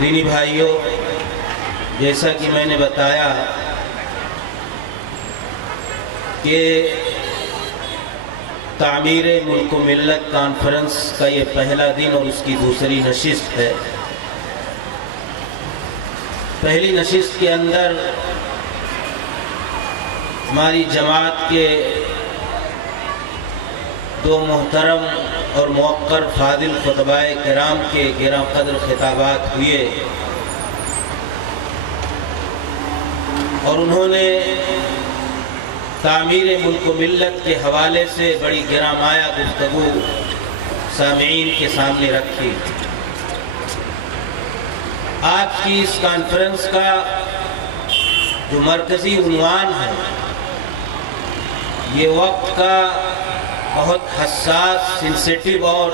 دینی بھائیوں، جیسا کہ میں نے بتایا کہ تعمیر ملک و ملت کانفرنس کا یہ پہلا دن اور اس کی دوسری نشست ہے۔ پہلی نشست کے اندر ہماری جماعت کے دو محترم اور موقر فاضل خطبائے کرام کے گراں قدر خطابات ہوئے اور انہوں نے تعمیر ملک و ملت کے حوالے سے بڑی گراں مایہ گفتگو سامعین کے سامنے رکھی۔ آج کی اس کانفرنس کا جو مرکزی عنوان ہے، یہ وقت کا بہت حساس، سینسیٹیو اور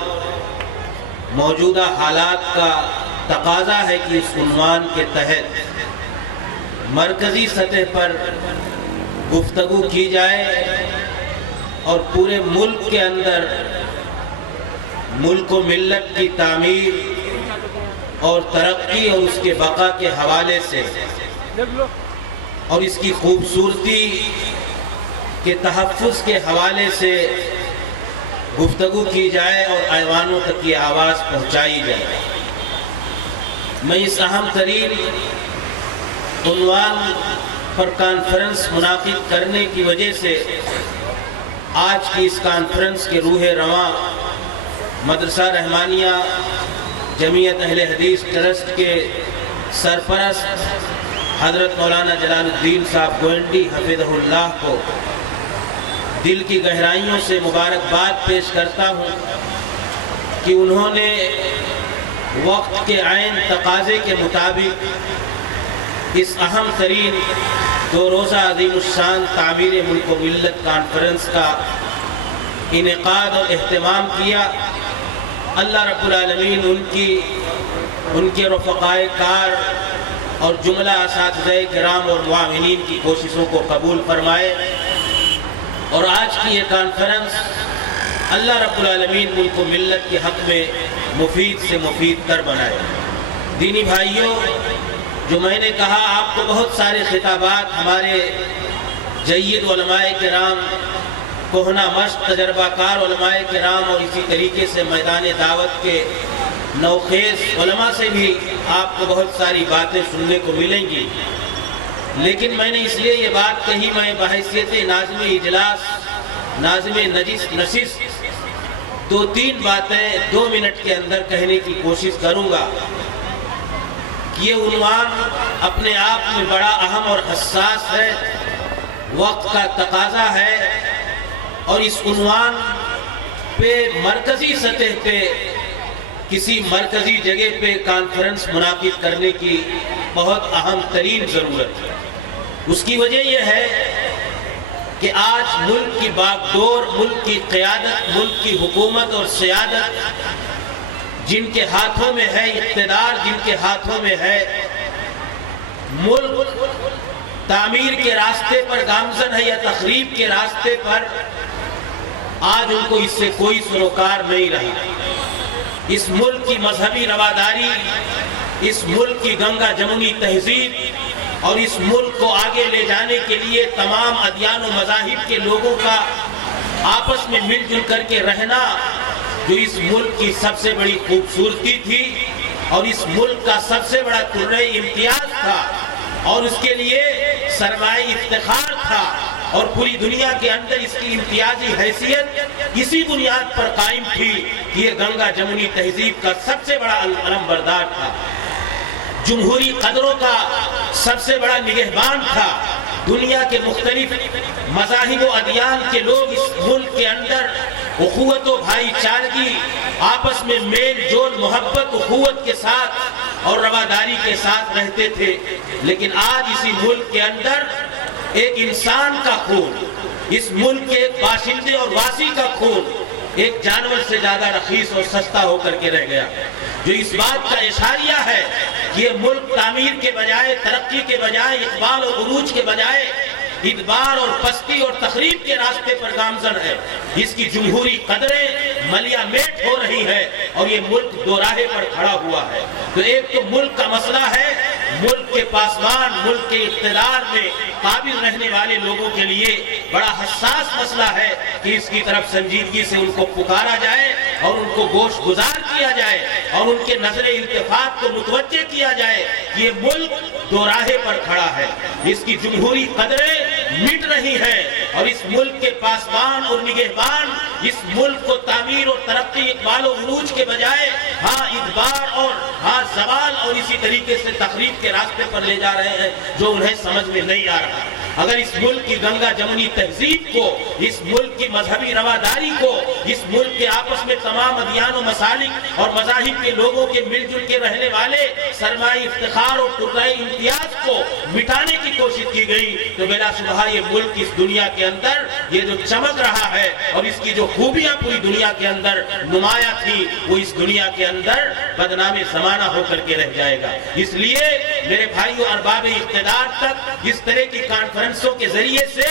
موجودہ حالات کا تقاضا ہے کہ اس عنوان کے تحت مرکزی سطح پر گفتگو کی جائے اور پورے ملک کے اندر ملک و ملت کی تعمیر اور ترقی اور اس کے بقا کے حوالے سے اور اس کی خوبصورتی کے تحفظ کے حوالے سے گفتگو کی جائے اور ایوانوں تک یہ آواز پہنچائی جائے۔ میں اس اہم ترین عنوان پر کانفرنس منعقد کرنے کی وجہ سے آج کی اس کانفرنس کے روح رواں مدرسہ رحمانیہ جمعیت اہل حدیث ٹرسٹ کے سرپرست حضرت مولانا جلال الدین صاحب گوینڈی حفظہ اللہ کو دل کی گہرائیوں سے مبارکباد پیش کرتا ہوں کہ انہوں نے وقت کے عین تقاضے کے مطابق اس اہم ترین دو روزہ عظیم الشان تعمیر ملک و ملت کانفرنس کا انعقاد اور اہتمام کیا۔ اللہ رب العالمین ان کے رفقائے کار اور جملہ اساتذہ کرام اور معاونین کی کوششوں کو قبول فرمائے اور آج کی یہ کانفرنس اللہ رب العالمین ملک و ملت کے حق میں مفید سے مفید تر بنائے۔ دینی بھائیوں، جو میں نے کہا آپ کو بہت سارے خطابات ہمارے جید علماء کرام، کہنہ مشق تجربہ کار علماء کرام اور اسی طریقے سے میدان دعوت کے نوخیز علماء سے بھی آپ کو بہت ساری باتیں سننے کو ملیں گی، لیکن میں نے اس لیے یہ بات کہی، میں بحیثیت ناظم اجلاس، ناظم نشست دو تین باتیں 2 منٹ کے اندر کہنے کی کوشش کروں گا۔ یہ عنوان اپنے آپ میں بڑا اہم اور حساس ہے، وقت کا تقاضا ہے اور اس عنوان پہ مرکزی سطح پہ کسی مرکزی جگہ پہ کانفرنس منعقد کرنے کی بہت اہم ترین ضرورت ہے۔ اس کی وجہ یہ ہے کہ آج ملک کی باغ دور، ملک کی قیادت، ملک کی حکومت اور سیادت جن کے ہاتھوں میں ہے، اقتدار جن کے ہاتھوں میں ہے، ملک تعمیر کے راستے پر گامزن ہے یا تخریب کے راستے پر، آج ان کو اس سے کوئی سروکار نہیں رہا۔ اس ملک کی مذہبی رواداری، اس ملک کی گنگا جمنی تہذیب اور اس ملک کو آگے لے جانے کے لیے تمام ادیان و مذاہب کے لوگوں کا آپس میں مل جل کر کے رہنا، جو اس ملک کی سب سے بڑی خوبصورتی تھی اور اس ملک کا سب سے بڑا ترے امتیاز تھا اور اس کے لیے سرمایہ افتخار تھا اور پوری دنیا کے اندر اس کی امتیازی حیثیت اسی بنیاد پر قائم تھی کہ یہ گنگا جمنی تہذیب کا سب سے بڑا علم بردار تھا، جمہوری قدروں کا سب سے بڑا نگہبان تھا۔ دنیا کے مختلف مذاہب و ادیان کے لوگ اس ملک کے اندر اخوت و بھائی چارگی، آپس میں میل جول، محبت اخوت کے ساتھ اور رواداری کے ساتھ رہتے تھے، لیکن آج اسی ملک کے اندر ایک انسان کا خون، اس ملک کے ایک باشندے اور واسی کا خون ایک جانور سے زیادہ رخیص اور سستا ہو کر کے رہ گیا، جو اس بات کا اشاریہ ہے کہ یہ ملک تعمیر کے بجائے، ترقی کے بجائے، اقبال و عروج کے بجائے ادبار اور پستی اور تخریب کے راستے پر گامزن ہے۔ اس کی جمہوری قدریں ملیا میٹ ہو رہی ہے اور یہ ملک دو راہے پر کھڑا ہوا ہے۔ تو ایک تو ملک کا مسئلہ ہے، ملک کے پاسبان، ملک کے اقتدار میں قابل رہنے والے لوگوں کے لیے بڑا حساس مسئلہ ہے کہ اس کی طرف سنجیدگی سے ان کو پکارا جائے اور ان کو گوش گزار کیا جائے اور ان کے نظر التفات کو متوجہ کیا جائے کہ یہ ملک دو راہے پر کھڑا ہے، اس کی جمہوری قدریں مٹ رہی ہیں اور اس ملک کے پاسبان اور نگہبان اس ملک کو تعمیر اور ترقی، اقبال و عروج کے بجائے ادبار اور زوال اور اسی طریقے سے تخریب کے راستے پر لے جا رہے ہیں جو انہیں سمجھ میں نہیں آ رہا۔ اگر اس ملک کی گنگا جمنی تہذیب کو، اس ملک کی مذہبی رواداری کو، اس ملک کے آپس میں تمام ادیان و مسالک اور مذاہب کے لوگوں کے مل جل کے رہنے والے سرمائی افتخار اور قرۂ امتیاز کو مٹانے کی کوشش کی گئی تو بلا شبہ یہ ملک اس دنیا کے اندر یہ جو چمک رہا ہے اور اس کی جو خوبیاں پوری دنیا کے اندر نمایاں تھی وہ اس دنیا کے اندر بدنام زمانہ ہو کر کے رہ جائے گا۔ اس لیے میرے بھائیو، ارباب اقتدار تک اس طرح کی کانفرنسوں کے ذریعے سے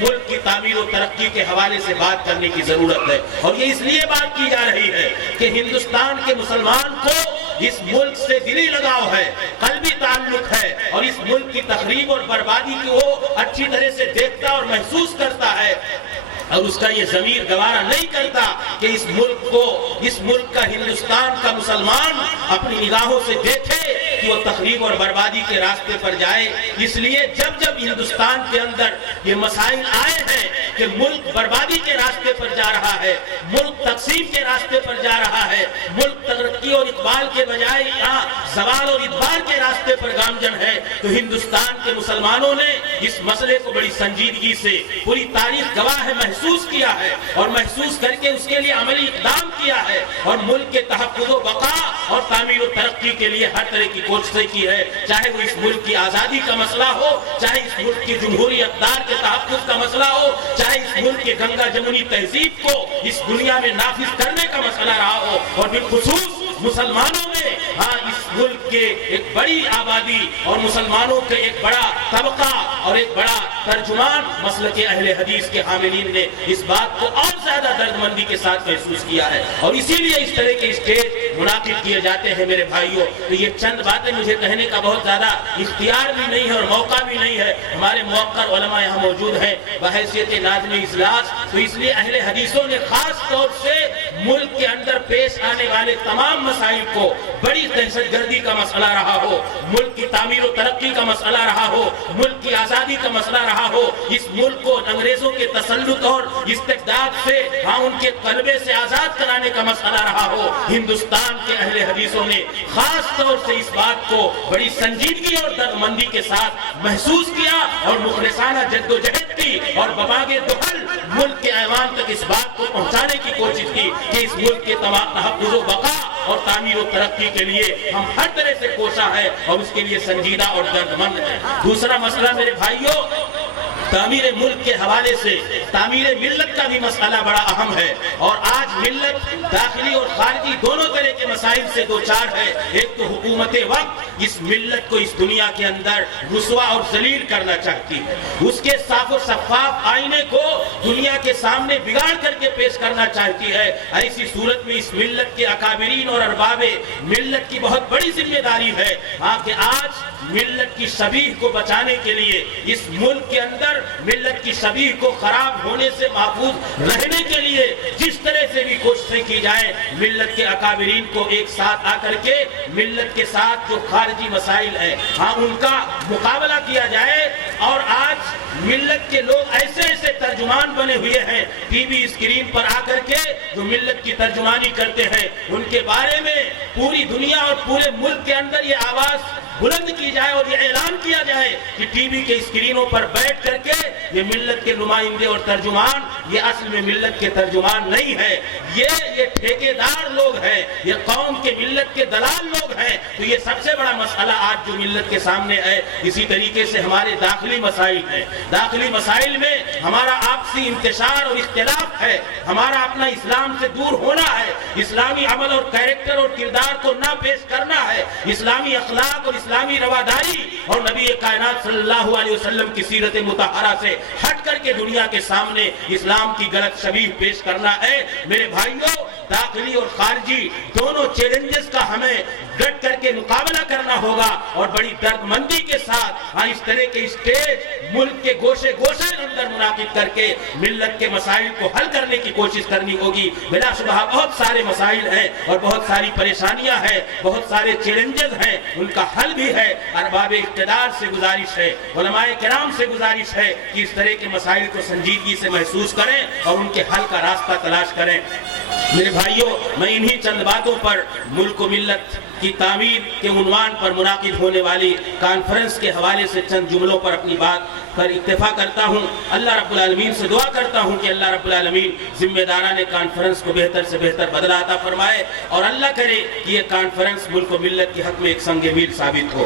ملک کی تعمیر و ترقی کے حوالے سے بات کرنے کی ضرورت ہے، اور یہ اس لیے بات کی جا رہی ہے کہ ہندوستان کے مسلمان کو اس ملک سے دلی لگاؤ ہے، قلبی تعلق ہے، اور اس ملک کی تخریب اور بربادی کی وہ اچھی طرح سے دیکھتا اور محسوس کرتا ہے، اور اس کا یہ ضمیر گوارا نہیں کرتا کہ اس ملک کا ہندوستان کا مسلمان اپنی نگاہوں سے دیکھے کہ وہ تخریب اور بربادی کے راستے پر جائے۔ اس لیے جب جب ہندوستان کے اندر یہ مسائل آئے ہیں کہ ملک بربادی کے راستے پر جا رہا ہے، ملک تقسیم کے راستے پر جا رہا ہے، ملک ترقی اور اقبال کے بجائے زوال اور ادبار کے راستے پر گامزن ہے، تو ہندوستان کے مسلمانوں نے اس مسئلے کو بڑی سنجیدگی سے پوری تاریخ گواہ ہے محسوس کیا ہے، اور محسوس کر کے اس کے لیے عملی اقدام کیا ہے، اور ملک کے تحفظ و بقا اور تعمیر و ترقی کے لیے ہر طرح کی کوششیں کی ہے، چاہے وہ اس ملک کی آزادی کا مسئلہ ہو، چاہے اس ملک کی جمہوری اقدار کے تحفظ کا مسئلہ ہو، چاہے اس ملک کے گنگا جمنی تہذیب کو اس دنیا میں نافذ کرنے کا مسئلہ رہا ہو، اور بالخصوص مسلمانوں میں اس ملک کے ایک بڑی آبادی اور مسلمانوں کے ایک بڑا طبقہ اور ایک بڑا ترجمان مسلک اہل حدیث کے حاملین نے اس بات کو اور زیادہ دردمندی کے ساتھ محسوس کیا ہے، اور اسی لیے اس طرح کے اسٹیج منعقد کیے جاتے ہیں میرے بھائیوں۔ تو یہ چند باتیں مجھے کہنے کا بہت زیادہ اختیار بھی نہیں ہے اور موقع بھی نہیں ہے، ہمارے موقر علماء یہاں موجود ہیں بحیثیت ناظم اجلاس، تو اس لیے اہل حدیثوں نے خاص طور سے ملک کے اندر پیش آنے والے تمام مسائل کو، بڑی دہشت گردی کا مسئلہ رہا ہو، ملک کی تعمیر و ترقی کا مسئلہ رہا ہو، ملک کی آزادی کا مسئلہ رہا ہو، اس ملک کو انگریزوں کے تسلط اور استبداد سے ان کے قلبے سے آزاد کرانے کا مسئلہ رہا ہو، ہندوستان کے اہل حدیثوں نے خاص طور سے اس بات کو بڑی سنجیدگی اور دردمندی کے ساتھ محسوس کیا اور مخلصانہ جد و جہد کی اور بباغ دہل ملک کے ایوان تک اس بات کو پہنچانے کی کوشش کی کہ اس ملک کے تمام تحفظ و بقا اور تعمیر و ترقی کے لیے ہم ہر طرح سے کوشاں ہیں اور اس کے لیے سنجیدہ اور دردمند ہیں۔ دوسرا مسئلہ میرے بھائیوں، تعمیر ملک کے حوالے سے تعمیر ملت کا بھی مسئلہ بڑا اہم ہے، اور آج ملت داخلی اور خارجی دونوں طرح کے مسائل سے دوچار ہے۔ ایک تو حکومت وقت اس ملت کو اس دنیا کے اندر رسوا اور ذلیل کرنا چاہتی ہے، اس کے صاف و شفاف آئینے کو دنیا کے سامنے بگاڑ کر کے پیش کرنا چاہتی ہے۔ ایسی صورت میں اس ملت کے اکابرین اور ارباب ملت کی بہت بڑی ذمہ داری ہے کہ آج ملت کی شبیہ کو بچانے کے لیے اس ملک کے اندر ملت کی شبیہ کو خراب ہونے سے محفوظ رہنے کے لیے جس طرح سے بھی کوششیں کی جائیں، ملت کے اکابرین کو ایک ساتھ آ کر کے ملت کے ساتھ جو خارجی مسائل ہیں ان کا مقابلہ کیا جائے۔ اور آج ملت کے لوگ ایسے ایسے ترجمان بنے ہوئے ہیں ٹی وی اسکرین پر آ کر کے جو ملت کی ترجمانی کرتے ہیں، ان کے بارے میں پوری دنیا اور پورے ملک کے اندر یہ آواز بلند کی جائے اور یہ اعلان کیا جائے کہ ٹی وی کے اسکرینوں پر بیٹھ کر کے یہ ملت کے نمائندے اور ترجمان یہ اصل میں ملت کے ترجمان نہیں ہے، یہ ٹھیکیدار لوگ ہیں، یہ قوم کے ملت کے دلال لوگ ہیں۔ تو یہ سب سے بڑا مسئلہ آج جو ملت کے سامنے ہے۔ اسی طریقے سے ہمارے داخلی مسائل ہیں، داخلی مسائل میں ہمارا آپسی انتشار اور اختلاف ہے، ہمارا اپنا اسلام سے دور ہونا ہے، اسلامی عمل اور کیریکٹر اور کردار کو نہ پیش کرنا ہے، اسلامی اخلاق اور اسلامی رواداری اور نبی کائنات صلی اللہ علیہ وسلم کی سیرت مطہرہ سے ہٹ کر کے دنیا کے سامنے اسلام کی غلط شبیہ پیش کرنا ہے۔ میرے بھائیوں، داخلی اور خارجی دونوں چیلنجز کا ہمیں ڈٹ کر کے مقابلہ کرنا ہوگا اور بڑی درد مندی کے ساتھ اس طرح کے اسٹیج ملک کے گوشے گوشے اندر منعقد کر کے ملت کے مسائل کو حل کرنے کی کوشش کرنی ہوگی۔ بلا شبہ بہت سارے مسائل ہیں اور بہت ساری پریشانیاں ہیں، بہت سارے چیلنجز ہیں، ان کا حل بھی ہے۔ ارباب اقتدار سے گزارش ہے، علماء کرام سے گزارش ہے کہ اس طرح کے مسائل کو سنجیدگی سے محسوس کریں اور ان کے حل کا راستہ تلاش کریں۔ میرے بھائیوں، میں انہی چند باتوں پر ملک و ملت کی تعمیر کے عنوان پر منعقد ہونے والی کانفرنس کے حوالے سے چند جملوں پر اپنی بات پر اکتفا کرتا ہوں۔ اللہ رب العالمین سے دعا کرتا ہوں کہ اللہ رب العالمین ذمہ داران کانفرنس کو بہتر سے بہتر بدلہ عطا فرمائے اور اللہ کرے کہ یہ کانفرنس ملک و ملت کے حق میں ایک سنگ میل ثابت ہو۔